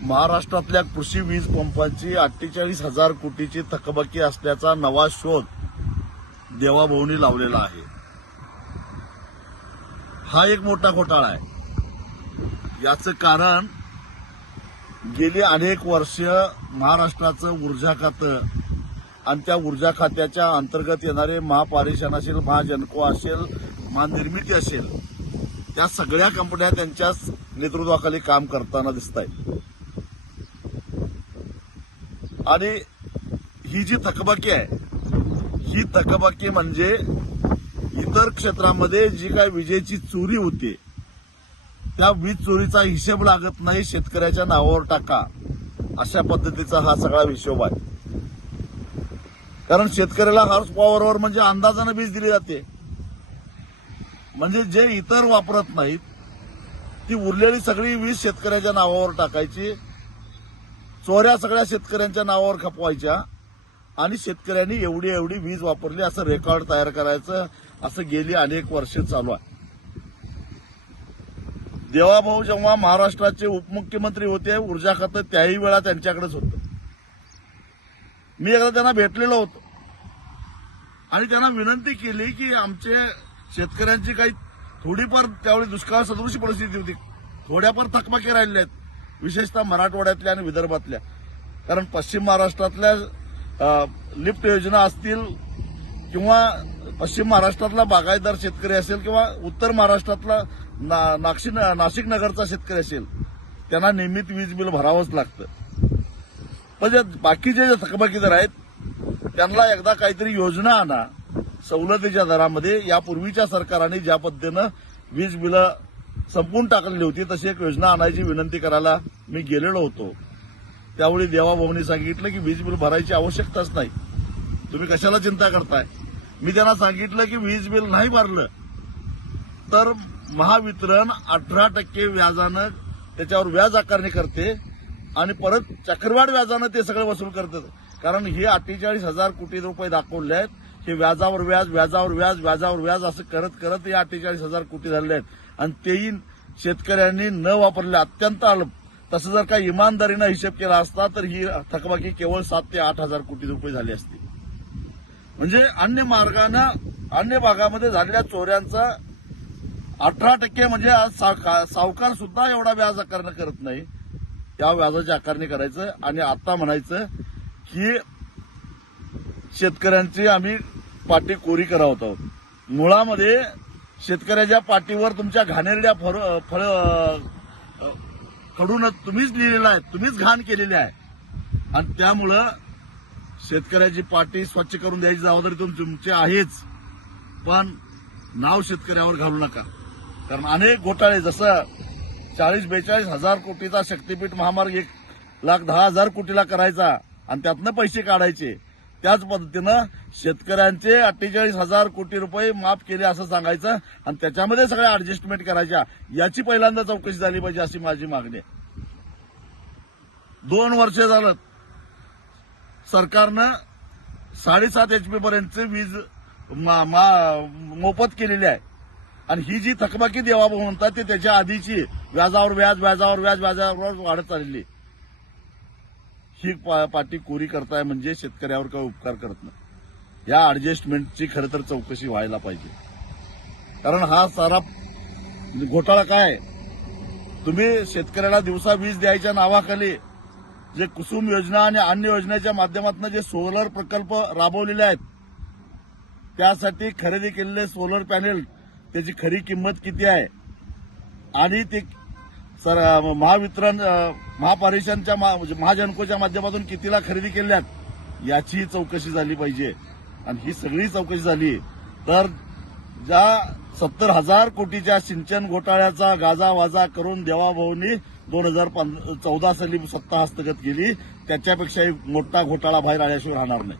महाराष्ट्रातल्या कृषी वीज पंपांची 48,000 कोटीची थकबाकी असल्याचा नवा शोध देवाभाऊंनी लावलेला आहे. हा एक मोठा घोटाळा आहे. याचं कारण गेली अनेक वर्ष महाराष्ट्राचं ऊर्जा खातं आणि त्या ऊर्जा खात्याच्या अंतर्गत येणारे महापारेषण असेल, महाजनको असेल, महानिर्मिती असेल, त्या सगळ्या कंपन्या त्यांच्याच नेतृत्वाखाली काम करताना दिसत आहेत. आणि ही जी थकबाकी आहे, ही थकबाकी म्हणजे इतर क्षेत्रामध्ये जी काय विजेची चोरी होते त्या वीज चोरीचा हिशेब लागत नाही, शेतकऱ्याच्या नावावर टाका, अशा पद्धतीचा हा सगळा हिशोब आहे. कारण शेतकऱ्याला हॉर्स पॉवरवर म्हणजे अंदाजानं वीज दिली जाते. म्हणजे जे इतर वापरत नाहीत ती उरलेली सगळी वीज शेतकऱ्याच्या नावावर टाकायची, चोऱ्या सगळ्या शेतकऱ्यांच्या नावावर खपवायच्या आणि शेतकऱ्यांनी एवढी एवढी वीज वापरली असं रेकॉर्ड तयार करायचं, असं गेली अनेक वर्ष चालू आहे. देवाभाऊ जेव्हा महाराष्ट्राचे उपमुख्यमंत्री होते, ऊर्जा खातं त्याही वेळा त्यांच्याकडेच होतं. मी एकदा त्यांना भेटलेलो होतो आणि त्यांना विनंती केली की आमचे शेतकऱ्यांची काही थोडीफार त्यावेळी दुष्काळ सदृश परिस्थिती होती, थोड्याफार थकबाकी राहिल्या आहेत, विशेषतः मराठवाड्यातल्या आणि विदर्भातल्या. कारण पश्चिम महाराष्ट्रातल्या लिफ्ट योजना असतील किंवा पश्चिम महाराष्ट्रातला बागायतदार शेतकरी असेल किंवा उत्तर महाराष्ट्रातला नाशिक नगरचा शेतकरी असेल, त्यांना नियमित वीज बिल भरावंच लागतं. पण बाकीचे जे थकबाकीदार आहेत त्यांना एकदा काहीतरी योजना आणा सवलतीच्या दरामध्ये. यापूर्वीच्या सरकारने ज्या पद्धतीनं वीज बिलं संपून टाकलेली होती तशी एक योजना आणायची विनंती करायला मी गेलेलो होतो. त्यावेळी देवाभाऊंनी सांगितलं की वीज बिल भरायची आवश्यकताच नाही, तुम्ही कशाला चिंता करताय. मी त्यांना सांगितलं की वीज बिल नाही भरलं तर महावितरण 18% व्याजानं त्याच्यावर व्याज आकारणी करते आणि परत चक्रवाढ व्याजानं ते सगळं वसूल करतात. कारण हे 48,000 कोटी रुपये दाखवले आहेत, हे व्याजावर व्याज, व्याजावर व्याज, व्याजावर व्याज असं करत करत हे 48,000 कोटी झाले आहेत. आणि तेही शेतकऱ्यांनी न वापरले, अत्यंत अल्प. तसं जर का इमानदारीनं हिशेब केला असता तर ही थकबाकी केवळ 7,000 ते 8,000 कोटी रुपये झाली असती. म्हणजे अन्य भागामध्ये झालेल्या चोऱ्यांचा 18% म्हणजे आज सावकार सुद्धा एवढा व्याज आकारणी करत नाही, त्या व्याजाची आकारणी करायचं आणि आता म्हणायचं की शेतकऱ्यांची आम्ही पाटी कोरी करावत आहोत. मुळामध्ये शेतकऱ्याच्या पाठीवर तुमच्या घाणेरड्या खडून तुम्हीच लिहिलेला आहे, तुम्हीच घाण केलेली आहे. आणि त्यामुळं शेतकऱ्याची पाठी स्वच्छ करून द्यायची जबाबदारी तुमची आहेच, पण नाव शेतकऱ्यावर घालू नका. कारण अनेक घोटाळे, जसं 40-42 हजार कोटीचा शक्तीपीठ महामार्ग 1,10,000 कोटीला करायचा आणि त्यातनं पैसे काढायचे, त्याच पद्धतीनं शेतकऱ्यांचे 48,000 कोटी रुपये माफ केले असं सांगायचं आणि त्याच्यामध्ये सगळ्या ऍडजस्टमेंट करायच्या. याची पहिल्यांदा चौकशी झाली पाहिजे अशी माझी मागणी आहे. 2 वर्ष झालं सरकारनं 7.5 HP पर्यंतची वीज मोफत केलेली आहे आणि ही जी थकबाकी देवाभाऊ म्हणतात ते त्याच्या आधीची व्याजावर व्याज, व्याजावर व्याज, व्याजावर व्याज वाढत चाललेली. ही पाटी कोरी करताय म्हणजे शेतकऱ्यावर काही उपकार करत नाही. या ऍडजस्टमेंटची खरं तर चौकशी व्हायला पाहिजे. कारण हा सारा घोटाळा काय, तुम्ही शेतकऱ्याला दिवसा वीज द्यायच्या नावाखाली जे कुसुम योजना आणि अन्य योजनेच्या माध्यमातून जे सोलर प्रकल्प राबवलेले आहेत, त्यासाठी खरेदी केलेले सोलर पॅनेल त्याची खरी किंमत किती आहे आणि ते महावितरण महापारेषणच्या महाजनकोच्या माध्यमातून कितीला खरेदी केल्यात याची चौकशी झाली पाहिजे. आणि ही सगळी चौकशी झाली तर ज्या 70,000 कोटीच्या सिंचन घोटाळ्याचा गाजावाजा करून देवाभाऊंनी 2014 साली सत्ता हस्तगत केली, त्याच्यापेक्षाही मोठा घोटाळा बाहेर आल्याशिवाय राहणार नाही.